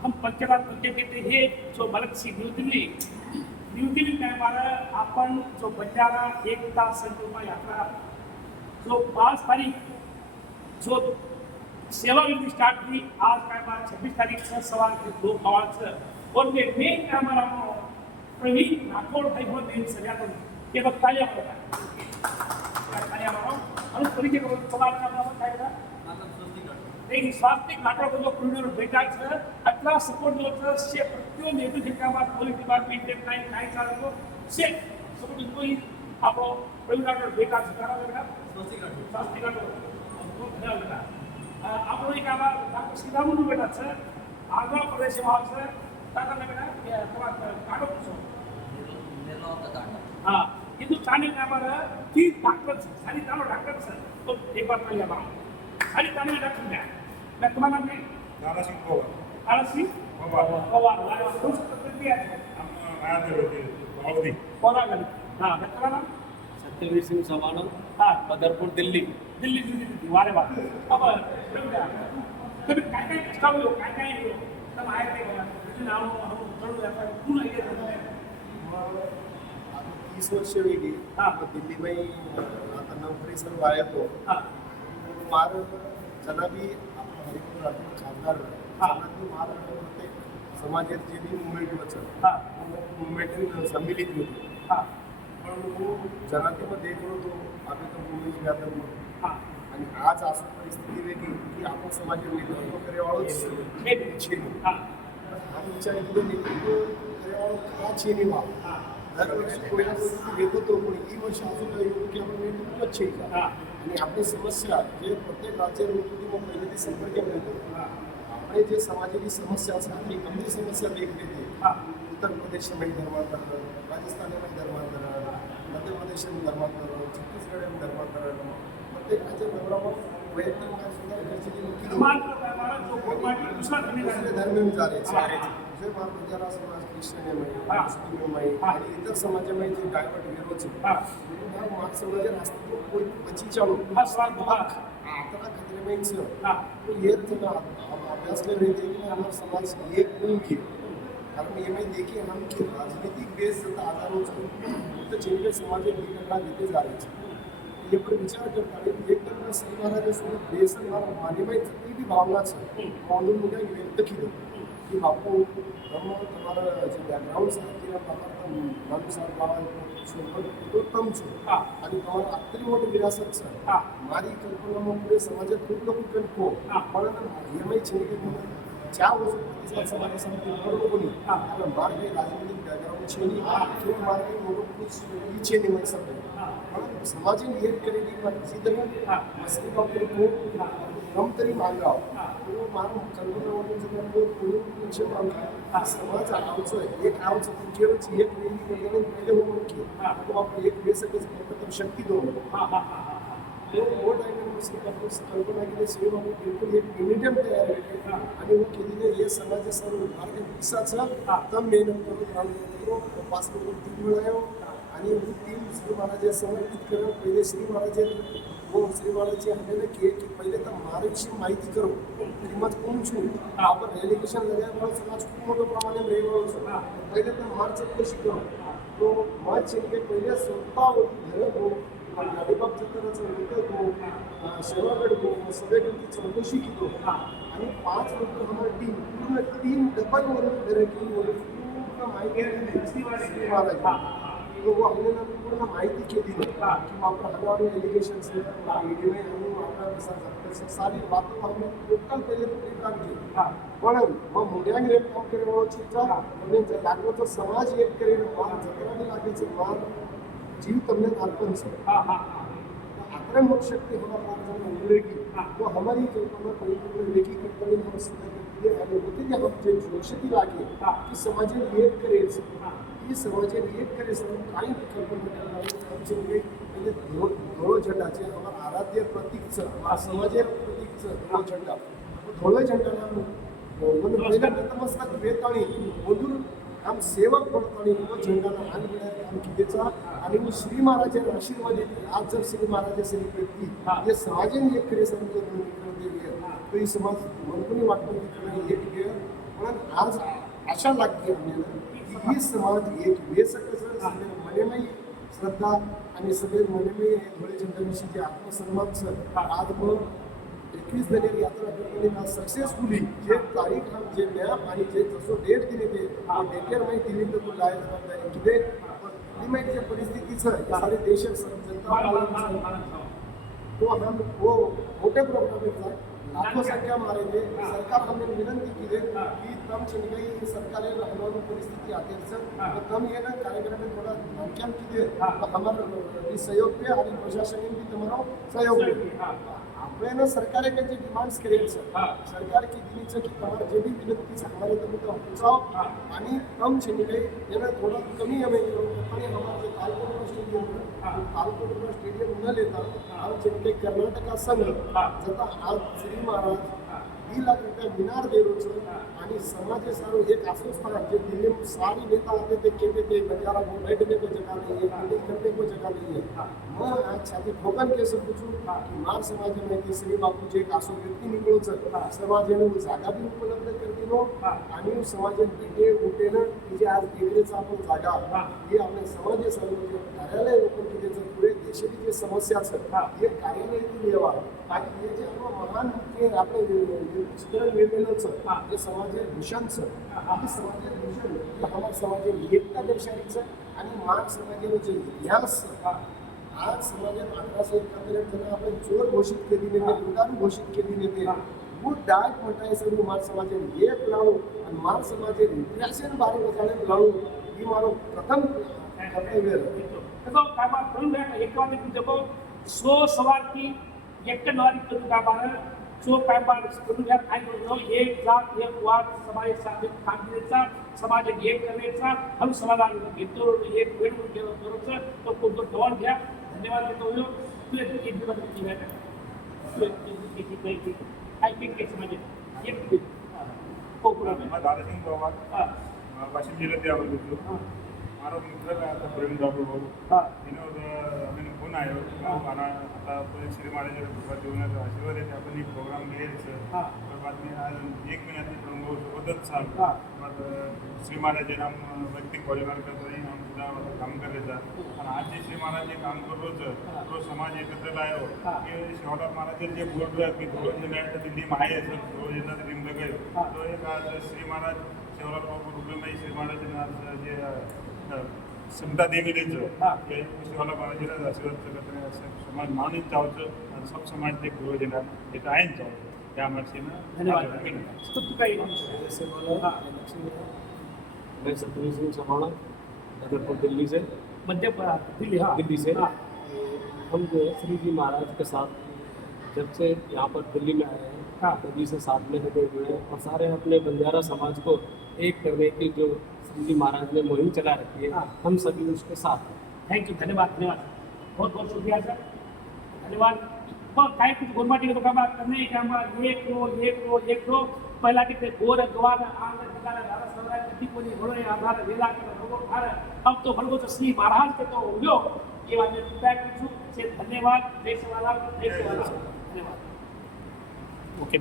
हम पंचनाथ पंचकेते हे जो बलकसी न्यू दिल्ली में हमारा अपन जो बंजारा एकता संकल्प यात्रा जो 5 तारीख जो सेवा विधी स्टार्ट हुई आज का हमारा 26 तारीख से सवाल के 2 आवाज से और ये मेन का हमारा प्रवीण राठौड़ भाई हो मेन सजा तो ये वक्त तालियां मारो और परिचय को सवाल का नाम काय था एक स्वास्थ्य नाटक जो पूर्ण भेटा છે આટલા સપોર્ટ નો છે પ્રત્યો નેતુ જિલ્લામાં પોલીસ ડિપાર્ટમેન્ટ काय ચાલતો છે સપોર્ટ કોઈ આપણો પ્રવીણ નાટક ભેગા છે કરા બેટા સ્વાસ્થ્ય નાટક આપણો એક આવા ડોક્ટર સીતામણુ બેટા છે આંધ્ર પ્રદેશમાં છે તાકા બેટા કે તમાર કાઢો છો હા हिंदुस्तानी में हमारा 3 डॉक्टर છે સારી તાનો ડોક્ટર છે તો એક બાર કહી આવા સારી તાને ડોક્ટર ને मैं तुम्हारा नाम नहीं दादा सिंह पवार दादा सिंह पवार लाया कौन सा पत्र दिया है आया थे बावदी पवार गली हाँ मैं तुम्हारा नाम सत्यवीर सिंह सवाना हाँ बदरपुर दिल्ली दिल्ली वाले बात अब कभी काय कष्टा हो काय तब आए थे लेकिन हम थोड़ा जाता है पूर्ण आइडिया 30 वर्ष वेगळी दिल्लीमध्ये आता नोकरी सर्व आहे तो फार जनाबी हरिपूर राठोड खासदार जनाबी महाराष्ट्रामध्ये समाजाची जी मुवमेंट होतं मुवमेंट संमिलित होती पण जनातीमध्ये एक होतो आम्ही तर मुवमेंट व्यापक आणि आज असं परिस्थिती वेगळी की आपण समाजात नेतृत्व करेवाळूच छेनी आमच्या इथलं नेतृत्व करेवाळू का छेनी व्हावं दरवर्षी कोणा परिस्थिती येत होतो पण ही वर्ष अजून की आपण नेतृत्वच छेनी आणि आपली समस्या जे प्रत्येक राज्य नेतृत्व पहिले ते संपर्क मिळतो આપણે જે સમાજની સમસ્યા છે આપણી ગંભીર સમસ્યા દેખીતી ઉત્તર પ્રદેશમાં ધર્માંતરણ રાજસ્થાનમાં ધર્માંતરણ મધ્યપ્રદેશમાં ધર્માંતરણ છત્તીસગઢમાં ધર્માંતરણ પ્રત્યેક રાજ્ય ધર્મમાં વૈયક્તિક સુધાર ધર્મ ચાલે છે જે મારા બજારા સમાજ ક્રિશ્ચનમય મુસ્લિમમય અને ઇતર સમાજમય જે ડાયવર્ટ વેરો છે માર્ગ સમાજે રાસ્તો કોઈ પછી ચાલો आता खतरे में से तो ये थोड़ा अभ्यास कर रहे थे कि हमारा समाज एक नहीं किए कारण ये मैं देखिए हम कि राजनीतिक बेस जता आधारों से तो जिनके समाज में बिगड़ना देते जा रहे हैं ये पर विचार करता है एक तरह से महाराज सोबत बेस हमारा माने में जितनी भी भावना है कौन मुझे व्यक्त की दो कि बापू हम तुम्हारा जो बैकग्राउंड से तेरा बाबा नाम साहब बाबा उत्तम छो आणि તમારા આટલી મોટી વિરાસત છે મારી કલ્પનામાં પૂરે સમાજે ખૂબ લોકો કલ્પો પણ એમાંય છે કે ચાર વર્ષ પ્રતિસાદ સમાજે સમજી લોકોની અને મારે કંઈ રાજનૈતિક બેકગ્રાઉન્ડ છે નહીં તો મારે કંઈ મોટું कुछ ई છે નહીં મળી શકે પણ સમાજે નિયત કરેલી સીધું મસ્તી ડૉક્ટર को कम तरी मागाव तो मारू कल्पनावादी जर पूर्ण છે समाज आवचं एक आवचं पण केवळ एक वेळी वगैरे पहिले होऊन की तो आपण एक वेळ सगळं फक्त शक्ती दो तो वो टाइम में उसकी कल्पना केली सेवा बिलकुल एक मिनिटम तयार केली आणि वो केलेले हे समाज सर्व भारतीय दिसाचं तम मेहनत करून काम करून पासपोर्ट 3 मिळायो आणि वो 3 श्री महाराज समर्पित करून पहिले श्री महाराज वो श्री महाराज हमने किए कि पहले तो मार्गशी माहिती करो किंमत कोण છું आपण रेलिगेशन लगाया समाज खूप मोठ्या प्रमाणात रेवाळो છે पहिले तर मार्च कशी करो तो मार्च के पहिले स्वतः घर हो गाडीबाब जत्राचं होतं सेवागड हो सगळ्यांची चौकशी केली आणि 5 लोक हमारी टीम पूर्ण 3 डबल वरून घर की पूर्ण माहिती श्री महाराज तो वो हमने पूर्ण माहिती केली की आपका हजारों एलिगेशन से मीडिया में हम आपका सारी बातों हमने टोटल पहले काम की पण मग मुद्यांग रेट काम करेवाळो છે અને લાગો તો સમાજ એક કરીને માર જતરાને લાગે છે માર जीव તમને अर्पण છે આપણે મોક્ષ શક્તિ हमारा प्रार्थना मिलेगी तो हमारी कल्पना परिपूर्ण लेखी कल्पना हम सिद्ध करते हैं और होते कि हम जो जोशती लागे कि समाज एक करे ये समाज एक करे सब काही कल्पना करणार आमचे म्हणजे धोळो झेंडा जे हमारा आराध्य प्रतीक છે समाज प्रतीक છે ધોળો झेंडा ધોળો झेंडा म्हणजे पहिला नतमस्तक वेताळी मधुर आम सेवक पडताळी तो झेंडाला मान देण्यात काम केलेचा आणि मग श्री महाराजांच्या आशीर्वाद आज जर श्री महाराज सेलिब्रेट हे समाजाने एक करे समजून तो ही समाज मनकुनी वाटून एक वेळ पण आज आशा लागते आपल्याला की ही समाज एक हे सगळं सगळे मनेमयी श्रद्धा आणि सगळे मनेमयी धुळे जनतेविषयी जे आत्मसन्मान सर आज मग 21 जानेवारी यात्रा करणे आज सक्सेसफुली जे तारीख हम जे मॅप आणि जे जसं डेट दिली ते डेटेर माहिती दिली तर तुला आहे जबाबदारी किती माहिती परिस्थितीचं सारे देश जनता तो हम वो मोठ्या प्रोग्राम लाखों संख्या मारेंगे सरकार हमने विनंती की है कि तम चिंगाई सरकारें हमारी परिस्थिति आते हैं तो तम ये ना कार्यक्रम में थोड़ा नाट्यम की दे तो हमारे सहयोग पे और प्रशासन भी तुम्हारा सहयोग पे આપણે ના સરકારે કે જે ડિમાન્ડ્સ કરેલ છે સરકાર કીધી છે કે તમારે જે બી વિનંતી છે અમારે તમે તો પૂછાઓ અને કમ છે ને કઈ એને થોડા કમી અમે કરો પણ અમારે તાલકોટનો સ્ટેડિયમ ન લેતા આમ જેમ કે કર્ણાટકા સંઘ જતા આ શ્રી મહારાજ 2 લાખ રૂપિયા મિનાર દેરો છે અને સમાજે સારું એક આશ્વસ્ત જે દિલ્હી સારી नेता आते थे कहते थे बंजारा को बैठने को जगह नहीं है पंडित करने को जगह नहीं है मैं आज छाती ठोकन के सब पूछूं कि मार समाज में की श्री बापू जे एक आसो व्यक्ति निकलो છે સમાજને जागा बी उपलब्ध करती नो आणि समाज भेटे उठे ना की जे आज टेकरेचा आपण जागा हे आपल्या समाज सर्व कार्यालय ओपन केले तर पुरे देशाची जे समस्या છે हे कार्यालयातील लेवा आणि हे जे आपण महान जे આપણે चित्रण निर्मिलं છે જે समाजे भूषण છે આ समाजे भूषण અમારા સમાજે એકતા દર્શાવી છે અને માન સમાજનો જે ઇતિહાસ છે आज समाजात 1871 जना आपण चोर घोषित केली नाही लुटारू घोषित केली नाही वो डाक म्हणताय सर्व मार समाजे एक लावू आणि मार समाजे इतिहासाने बारे बजाडे लावू ही मारो प्रथम कर्तव्य तो कामा करून घ्या एकवादी जब सो सवारती एकटनवारी करून कामाला सो कामा करून घ्या काय करतो एक जात एक वाद समाज साधित कामगिरीचा समाज एक करण्याचा हम समाधान घेतो एक वेळ केलं बरोबर तो कोणतो डॉन घ्या धन्यवाद देतो हो तू एक दिवस किती आहे I think it's my एक प्रोग्राम मैं दारासिंग पवार वाशिम जिल्ह्यात आलो होतो मारो मित्र आता प्रेम जाबो हां मैंने फोन आयो मारा आता श्री महाराज कृपा जीवनाचा आशीर्वाद आहे आपण एक प्रोग्राम घ्यायचं तर बाद में आज 1 महिन्यात प्रमो सोबतच चाल मग श्री महाराज नाम व्यक्ती कॉलिंग करतो नाम सुद्धा काम करायचा आणि आज जे श्री महाराज काम करतो तो समाज एकत्र लायो की शिवराज महाराज जे बोल रहे की थोडं जे दिल्ली माय आहे तो जिल्हा रिंग गयो तो एक आज श्री महाराज शिवराज बाबू रुपये श्री महाराज जे समता देवीचं हे शिवाला महाराजांना आशीर्वाद करताना समाज मानून जावचं आणि सब समाज ते गृह देणार हे तर आहेच जावं त्या माणसानं धन्यवाद तो तू काही मैं सतवीर सिंह समाना नगरपुर दिल्ली से मध्य दिल्ली हाँ दिल्ली से हम जो है श्री जी महाराज के साथ जब से यहाँ पर दिल्ली में आए हैं तभी से साथ में लगे हुए हैं और सारे अपने बंजारा समाज को एक करने की जो श्री जी महाराज ने मुहिम चला रखी है हम सभी उसके साथ हैं थैंक यू धन्यवाद धन्यवाद बहुत बहुत शुक्रिया सर धन्यवाद पण काय कुछ गोरमाटी तो काम करने कामा एक रो पहिला तिथे गोर गवार आंग ठिकाणा झाला सगळ्या कधी कोणी घोडे आधार वेला कर थार अब तो भरगो श्री महाराज के तो उयो ये वाले फीडबैक से धन्यवाद देशवाला धन्यवाद ओके